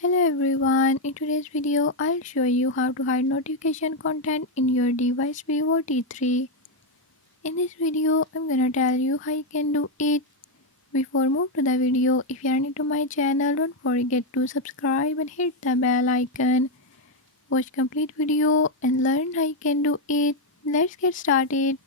Hello everyone, in today's video I'll show you how to hide notification content in your device Vivo T3. In this video I'm gonna tell you how you can do it. Before move to the video, if you are new to my channel, don't forget to subscribe and hit the bell icon. Watch complete video and learn how you can do it. Let's get started.